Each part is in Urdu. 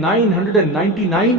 999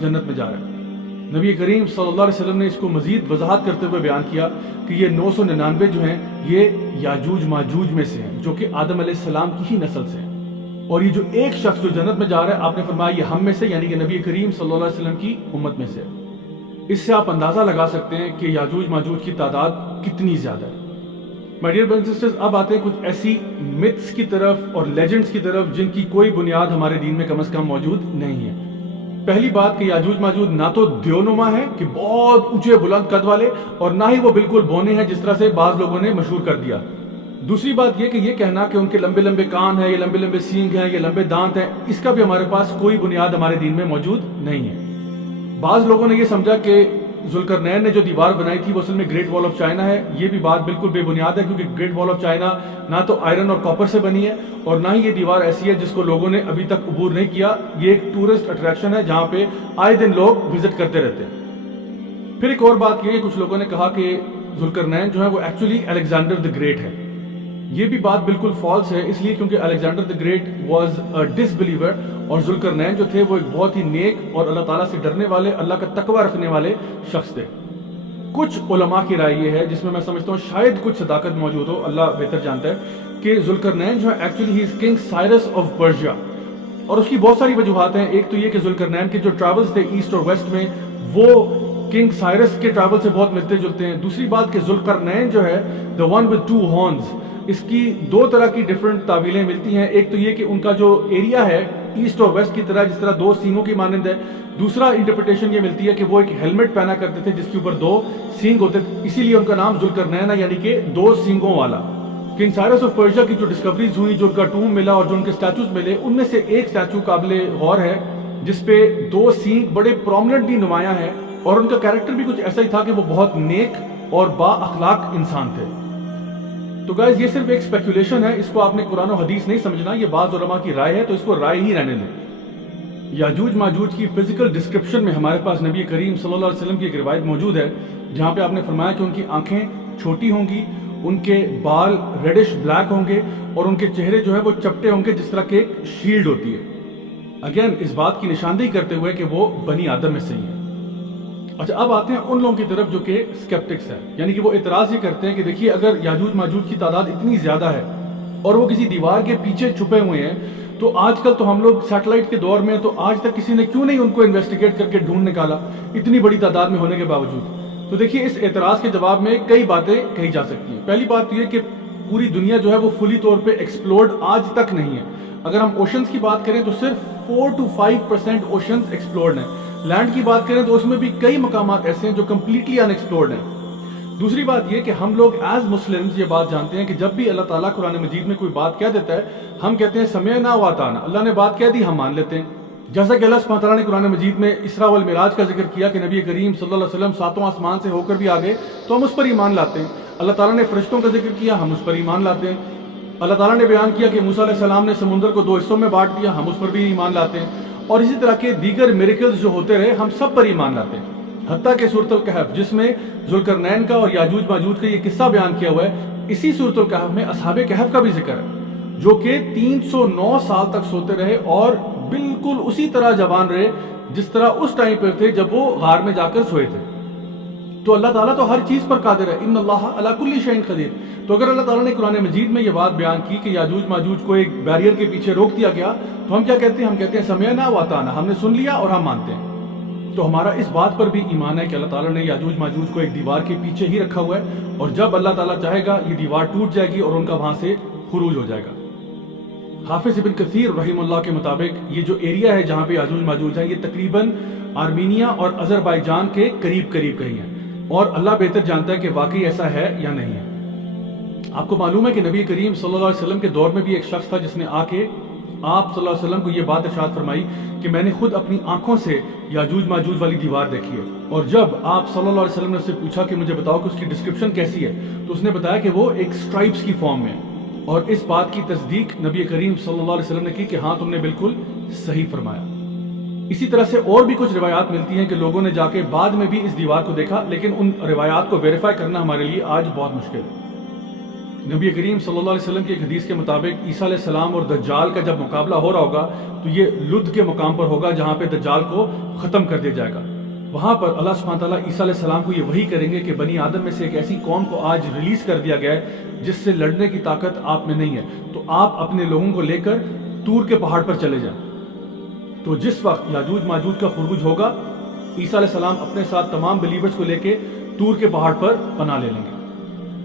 جنت میں جا رہا ہے۔ نبی کریم صلی اللہ علیہ وسلم نے اس کو مزید وضاحت کرتے ہوئے بیان کیا کہ یہ 999 جو ہیں یہ یاجوج ماجوج میں سے ہیں، جو کہ آدم علیہ السلام کی ہی نسل سے ہیں، اور یہ جو ایک شخص جو جنت میں جا رہا ہے، آپ نے فرمایا یہ ہم میں سے، یعنی کہ نبی کریم صلی اللہ علیہ وسلم کی امت میں سے ہے۔ اس سے آپ اندازہ لگا سکتے ہیں کہ یاجوج ماجوج کی تعداد کتنی زیادہ ہے۔ مائی ڈیئر برادرز اینڈ سسٹرز، اب آتے ہیں کچھ ایسی متس کی طرف اور لیجنڈز کی طرف جن کی کوئی بنیاد ہمارے دین میں کم از کم موجود نہیں ہے۔ پہلی بات کہ یاجوج ماجوج نہ تو دیونما ہے کہ بہت اونچے بلند قد والے، اور نہ ہی وہ بالکل بونے ہیں جس طرح سے بعض لوگوں نے مشہور کر دیا۔ دوسری بات یہ کہ یہ کہنا کہ ان کے لمبے لمبے کان ہیں، یا لمبے لمبے سینگ ہیں، یا لمبے دانت ہیں، اس کا بھی ہمارے پاس کوئی بنیاد ہمارے دین میں موجود نہیں ہے۔ بعض لوگوں نے یہ سمجھا کہ ذوالقرنین نے جو دیوار بنائی تھی وہ اصل میں گریٹ وال آف چائنا ہے۔ یہ بھی بات بالکل بے بنیاد ہے، کیونکہ گریٹ وال آف چائنا نہ تو آئرن اور کاپر سے بنی ہے، اور نہ ہی یہ دیوار ایسی ہے جس کو لوگوں نے ابھی تک عبور نہیں کیا۔ یہ ایک ٹورسٹ اٹریکشن ہے جہاں پہ آئے دن لوگ وزٹ کرتے رہتے ہیں۔ پھر ایک اور بات یہ ہے کہ کچھ لوگوں نے کہا کہ ذوالقرنین جو ہے وہ ایکچولی الیگزینڈر دی گریٹ ہے۔ یہ بھی بات بالکل فالس ہے، اس لیے کیونکہ Alexander the Great was a disbeliever, اور ذوالقرنین جو تھے وہ ایک بہت ہی نیک اور اللہ تعالیٰ سے ڈرنے والے، اللہ کا تقوی رکھنے والے شخص تھے۔ کچھ علماء کی رائے یہ ہے، جس میں سمجھتا ہوں شاید کچھ صداقت موجود ہو، اللہ بہتر جانتا ہے، کہ ذوالقرنین جو ہے actually he is king Cyrus of Persia, اور اس کی بہت ساری وجوہات ہیں۔ ایک تو یہ کہ ذوالقرنین کے جو ٹریولز تھے ایسٹ اور ویسٹ میں، وہ کنگ سائرس کے ٹریول سے بہت ملتے جلتے ہیں۔ دوسری بات کہ ذوالقرنین جو ہے the one with two horns، اس کی دو طرح کی ڈیفرنٹ تعویلیں ملتی ہیں۔ ایک تو یہ کہ ان کا جو ایریا ہے ایسٹ اور ویسٹ کی طرح، جس طرح دو سینگوں کی مانند ہے۔ دوسرا انٹرپریٹیشن یہ ملتی ہے کہ وہ ایک ہیلمٹ پہنا کرتے تھے جس کے اوپر دو سینگ ہوتے تھے، اسی لیے ان کا نام ذوالقرنین ہے، یعنی کہ دو سینگوں والا۔ کنگ سائرس آف پرشیا کی جو ڈسکوریز ہوئی، جو ان کا ٹوم ملا اور جو ان کے سٹیچوز ملے، ان میں سے ایک سٹیچو قابل غور ہے جس پہ دو سینگ بڑے پرومننٹلی نمایاں ہیں، اور ان کا کیریکٹر بھی کچھ ایسا ہی تھا کہ وہ بہت نیک اور با اخلاق انسان تھے۔ تو گائز یہ صرف ایک سپیکولیشن ہے، اس کو آپ نے قرآن و حدیث نہیں سمجھنا، یہ بعض علماء کی رائے ہے، تو اس کو رائے ہی رہنے دیں۔ یاجوج ماجوج کی فزیکل ڈسکرپشن میں ہمارے پاس نبی کریم صلی اللہ علیہ وسلم کی ایک روایت موجود ہے، جہاں پہ آپ نے فرمایا کہ ان کی آنکھیں چھوٹی ہوں گی، ان کے بال ریڈش بلیک ہوں گے، اور ان کے چہرے جو ہے وہ چپٹے ہوں گے جس طرح کہ ایک شیلڈ ہوتی ہے۔ اگین اس بات کی نشاندہی کرتے ہوئے کہ وہ بنی آدم میں سے ہی ہیں۔ اچھا، اب آتے ہیں ان لوگوں کی طرف جو کہ سکیپٹکس ہیں، یعنی کہ وہ اعتراض یہ کرتے ہیں کہ دیکھیے اگر یاجوج ماجوج کی تعداد اتنی زیادہ ہے اور وہ کسی دیوار کے پیچھے چھپے ہوئے ہیں، تو آج کل تو ہم لوگ سیٹلائٹ کے دور میں، تو آج تک کسی نے کیوں نہیں ان کو انویسٹیگیٹ کر کے ڈھونڈ نکالا اتنی بڑی تعداد میں ہونے کے باوجود؟ تو دیکھیے اس اعتراض کے جواب میں کئی باتیں کہی جا سکتی ہیں۔ پہلی بات یہ کہ پوری دنیا جو ہے وہ فلی طور پہ ایکسپلورڈ آج تک نہیں ہے۔ اگر ہم اوشنز کی بات کریں تو صرف 4 to 5% اوشنز ایکسپلورڈ ہیں۔ لینڈ کی بات کریں تو اس میں بھی کئی مقامات ایسے ہیں جو کمپلیٹلی ان ایکسپلورڈ ہیں۔ دوسری بات یہ کہ ہم لوگ ایز مسلمز یہ بات جانتے ہیں کہ جب بھی اللہ تعالیٰ قرآن مجید میں کوئی بات کہہ دیتا ہے، ہم کہتے ہیں سمعنا و اطعنا، اللہ نے بات کہہ دی ہم مان لیتے ہیں۔ جیسا کہ اللہ سبحانہ تعالیٰ نے قرآن مجید میں اسراء والمعراج کا ذکر کیا کہ نبی کریم صلی اللہ علیہ وسلم ساتوں آسمان سے ہو کر بھی آگے، تو ہم اس پر ایمان لاتے ہیں۔ اللہ تعالیٰ نے فرشتوں کا ذکر کیا، ہم اس پر ایمان لاتے ہیں۔ اللہ تعالیٰ نے بیان کیا کہ موسیٰ علیہ السلام نے سمندر کو 2 حصوں میں بانٹ دیا، ہم اس پر بھی ایمان لاتے ہیں۔ اور اسی طرح کے دیگر میریکلز جو ہوتے رہے، ہم سب پر ایمان لاتے ہیں۔ حتیٰ کہ سورۃ الکہف جس میں ذوالقرنین کا اور یاجوج ماجوج کا یہ قصہ بیان کیا ہوا ہے، اسی سورۃ الکہف میں اصحاب کہف کا بھی ذکر ہے، جو کہ 309 سال تک سوتے رہے اور بالکل اسی طرح جوان رہے جس طرح اس ٹائم پر تھے جب وہ غار میں جا کر سوئے تھے۔ تو اللہ تعالیٰ تو ہر چیز پر قادر ہے، ان اللہ علی کل شیء قدیر۔ تو اگر اللہ تعالیٰ نے قرآن مجید میں یہ بات بیان کی کہ یاجوج ماجوج کو ایک بیریئر کے پیچھے روک دیا گیا، تو ہم کیا کہتے ہیں؟ ہم کہتے ہیں سمعنا و اطعنا، ہم نے سن لیا اور ہم مانتے ہیں۔ تو ہمارا اس بات پر بھی ایمان ہے کہ اللہ تعالیٰ نے یاجوج ماجوج کو ایک دیوار کے پیچھے ہی رکھا ہوا ہے، اور جب اللہ تعالیٰ چاہے گا یہ دیوار ٹوٹ جائے گی اور ان کا وہاں سے خروج ہو جائے گا۔ حافظ ابن کثیر رحمہ اللہ کے مطابق یہ جو ایریا ہے جہاں پہ یاجوج ماجوج ہیں، یہ تقریباً آرمینیا اور آذربائیجان کے قریب کہیں ہیں، اور اللہ بہتر جانتا ہے کہ واقعی ایسا ہے یا نہیں ہے۔ آپ کو معلوم ہے کہ نبی کریم صلی اللہ علیہ وسلم کے دور میں بھی ایک شخص تھا جس نے آ کے آپ صلی اللہ علیہ وسلم کو یہ بات ارشاد فرمائی کہ میں نے خود اپنی آنکھوں سے یاجوج ماجوج والی دیوار دیکھی ہے۔ اور جب آپ صلی اللہ علیہ وسلم نے اس سے پوچھا کہ مجھے بتاؤ کہ اس کی ڈسکرپشن کیسی ہے، تو اس نے بتایا کہ وہ ایک سٹرائپس کی فارم میں ہے، اور اس بات کی تصدیق نبی کریم صلی اللہ علیہ وسلم نے کی کہ ہاں تم نے بالکل صحیح فرمایا۔ اسی طرح سے اور بھی کچھ روایات ملتی ہیں کہ لوگوں نے جا کے بعد میں بھی اس دیوار کو دیکھا، لیکن ان روایات کو ویریفائی کرنا ہمارے لیے آج بہت مشکل ہے۔ نبی کریم صلی اللہ علیہ وسلم کی ایک حدیث کے مطابق عیسیٰ علیہ السلام اور دجال کا جب مقابلہ ہو رہا ہوگا تو یہ لد کے مقام پر ہوگا جہاں پہ دجال کو ختم کر دیا جائے گا. وہاں پر اللہ سبحانہ تعالیٰ عیسیٰ علیہ السلام کو یہ وحی کریں گے کہ بنی آدم میں سے ایک ایسی قوم کو آج ریلیز کر دیا گیا ہے جس سے لڑنے کی طاقت آپ میں نہیں ہے, تو آپ اپنے لوگوں کو لے کر طور کے پہاڑ پر چلے جائیں. تو جس وقت یاجوج ماجوج کا خروج ہوگا, عیسیٰ علیہ السلام اپنے ساتھ تمام بلیورز کو لے کے طور کے پہاڑ پر پناہ لے لیں گے.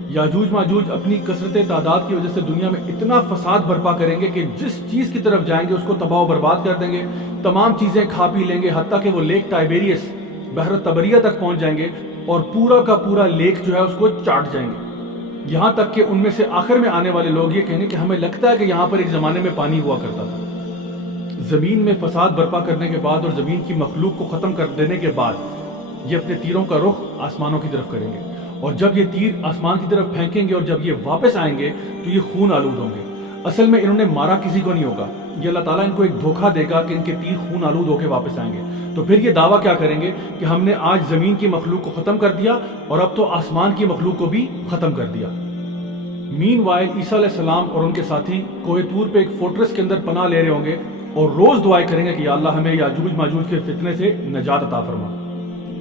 یاجوج ماجوج اپنی کثرت تعداد کی وجہ سے دنیا میں اتنا فساد برپا کریں گے کہ جس چیز کی طرف جائیں گے اس کو تباہ و برباد کر دیں گے, تمام چیزیں کھا پی لیں گے, حتیٰ کہ وہ لیک ٹائبیریس بحر تبریہ تک پہنچ جائیں گے اور پورا کا پورا لیک جو ہے اس کو چاٹ جائیں گے. یہاں تک کہ ان میں سے آخر میں آنے والے لوگ یہ کہیں گے کہ ہمیں لگتا ہے کہ یہاں پر ایک زمانے میں پانی ہوا کرتا تھا. زمین میں فساد برپا کرنے کے بعد اور زمین کی مخلوق کو ختم کر دینے کے بعد یہ اپنے تیروں کا رخ آسمانوں کی طرف کریں گے, اور جب یہ تیر آسمان کی طرف پھینکیں گے اور جب یہ واپس آئیں گے تو یہ خون آلود ہوں گے. اصل میں انہوں نے مارا کسی کو نہیں ہوگا, یہ اللہ تعالیٰ ان کو ایک دھوکہ دے گا کہ ان کے تیر خون آلود ہو کے واپس آئیں گے. تو پھر یہ دعویٰ کیا کریں گے کہ ہم نے آج زمین کی مخلوق کو ختم کر دیا اور اب تو آسمان کی مخلوق کو بھی ختم کر دیا. مین وائل عیسیٰ علیہ السلام اور ان کے ساتھی کوہ طور پہ ایک فورٹریس کے اندر پناہ لے رہے ہوں گے اور روز دعائیں کریں گے کہ یا اللہ ہمیں یاجوج ماجوج کے فتنے سے نجات عطا فرما.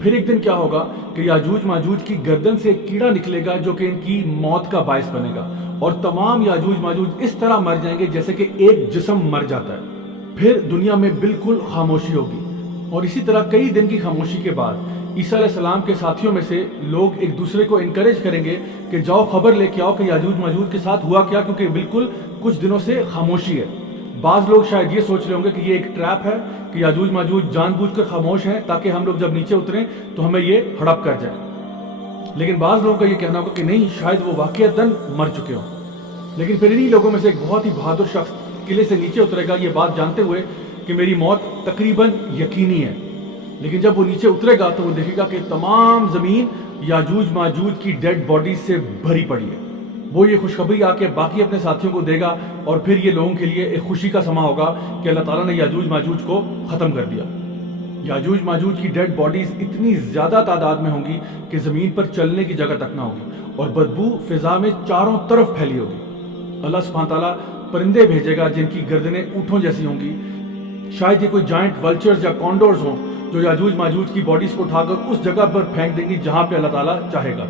پھر ایک دن کیا ہوگا کہ یاجوج ماجوج کی گردن سے ایک کیڑا نکلے گا جو کہ ان کی موت کا باعث بنے گا, اور تمام یاجوج ماجوج اس طرح مر جائیں گے جیسے کہ ایک جسم مر جاتا ہے. پھر دنیا میں بالکل خاموشی ہوگی, اور اسی طرح کئی دن کی خاموشی کے بعد عیسیٰ علیہ السلام کے ساتھیوں میں سے لوگ ایک دوسرے کو انکریج کریں گے کہ جاؤ خبر لے کے آؤ کہ یاجوج ماجوج کے ساتھ ہوا کیا, کیونکہ بالکل کچھ دنوں سے خاموشی ہے. بعض لوگ شاید یہ سوچ رہے ہوں گے کہ یہ ایک ٹریپ ہے کہ یاجوج ماجوج جان بوجھ کر خاموش ہیں تاکہ ہم لوگ جب نیچے اتریں تو ہمیں یہ ہڑپ کر جائے. لیکن بعض لوگوں کا یہ کہنا ہوگا کہ نہیں, شاید وہ واقعتاً مر چکے ہوں. لیکن پھر انہی لوگوں میں سے ایک بہت ہی بہادر شخص قلعے سے نیچے اترے گا یہ بات جانتے ہوئے کہ میری موت تقریباً یقینی ہے. لیکن جب وہ نیچے اترے گا تو وہ دیکھے گا کہ تمام زمین یاجوج ماجوج کی ڈیڈ باڈیز سے بھری پڑی ہے. وہ یہ خوشخبری آ کے باقی اپنے ساتھیوں کو دے گا, اور پھر یہ لوگوں کے لیے ایک خوشی کا سما ہوگا کہ اللہ تعالیٰ نے یاجوج ماجوج کو ختم کر دیا. یاجوج ماجوج کی ڈیڈ باڈیز اتنی زیادہ تعداد میں ہوں گی کہ زمین پر چلنے کی جگہ تک نہ ہوگی, اور بدبو فضا میں چاروں طرف پھیلی ہوگی. اللہ سبحانہ تعالیٰ پرندے بھیجے گا جن کی گردنیں اونٹوں جیسی ہوں گی. شاید یہ کوئی جائنٹ ولچرز یا کانڈورز ہوں جو یاجوج ماجوج کی باڈیز کو اٹھا کر اس جگہ پر پھینک دیں گی جہاں پہ اللہ تعالیٰ چاہے گا.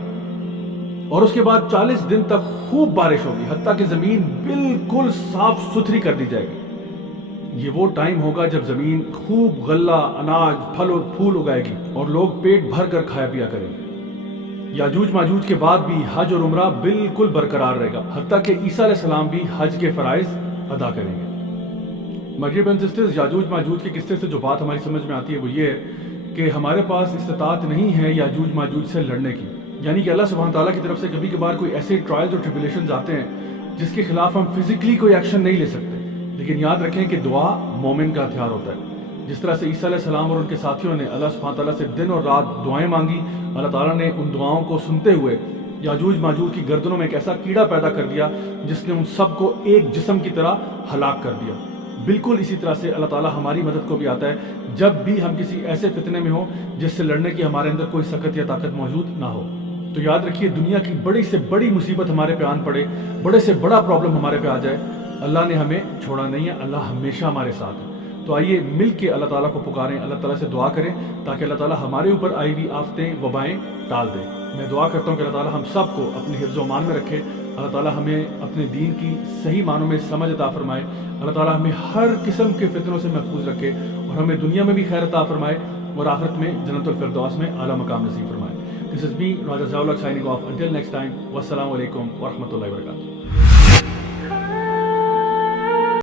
اور اس کے بعد 40 دن تک خوب بارش ہوگی حتیٰ کہ زمین بالکل صاف ستھری کر دی جائے گی. یہ وہ ٹائم ہوگا جب زمین خوب غلہ, اناج, پھل اور پھول اگائے گی اور لوگ پیٹ بھر کر کھایا پیا کریں گے. یاجوج ماجوج کے بعد بھی حج اور عمرہ بالکل برقرار رہے گا حتیٰ کہ عیسیٰ علیہ السلام بھی حج کے فرائض ادا کریں گے. My dear brothers and sisters, یاجوج ماجوج کے قصے سے جو بات ہماری سمجھ میں آتی ہے وہ یہ ہے کہ ہمارے پاس استطاعت نہیں ہے یاجوج ماجوج سے لڑنے کی. یعنی کہ اللہ سبحانہ تعالیٰ کی طرف سے کبھی کبھار کوئی ایسے ٹرائلز اور ٹریبولیشنز آتے ہیں جس کے خلاف ہم فزیکلی کوئی ایکشن نہیں لے سکتے, لیکن یاد رکھیں کہ دعا مومن کا ہتھیار ہوتا ہے. جس طرح سے عیسیٰ علیہ السلام اور ان کے ساتھیوں نے اللہ سبحانہ تعالیٰ سے دن اور رات دعائیں مانگی, اللہ تعالیٰ نے ان دعاؤں کو سنتے ہوئے یاجوج ماجوج کی گردنوں میں ایک ایسا کیڑا پیدا کر دیا جس نے ان سب کو ایک جسم کی طرح ہلاک کر دیا. بالکل اسی طرح سے اللہ تعالیٰ ہماری مدد کو بھی آتا ہے جب بھی ہم کسی ایسے فتنے میں ہوں جس سے لڑنے کی ہمارے اندر کوئی سکت یا طاقت موجود نہ ہو. تو یاد رکھیے, دنیا کی بڑی سے بڑی مصیبت ہمارے پہ آن پڑے, بڑے سے بڑا پرابلم ہمارے پہ آ جائے, اللہ نے ہمیں چھوڑا نہیں ہے, اللہ ہمیشہ ہمارے ساتھ ہے. تو آئیے مل کے اللہ تعالیٰ کو پکاریں, اللہ تعالیٰ سے دعا کریں تاکہ اللہ تعالیٰ ہمارے اوپر آئی ہوئی آفتیں وبائیں ٹال دے. میں دعا کرتا ہوں کہ اللہ تعالیٰ ہم سب کو اپنے حفظ و امان میں رکھے, اللہ تعالیٰ ہمیں اپنے دین کی صحیح معنوں میں سمجھ عطا فرمائے, اللہ تعالیٰ ہمیں ہر قسم کے فتنوں سے محفوظ رکھے اور ہمیں دنیا میں بھی خیر عطا فرمائے اور آخرت میں جنت الفردوس میں اعلیٰ مقام نصیب فرمائے. This is me, Raja Zawlak, signing off. Until next time, wassalamu alaikum wa rahmatullahi wa barakatuh.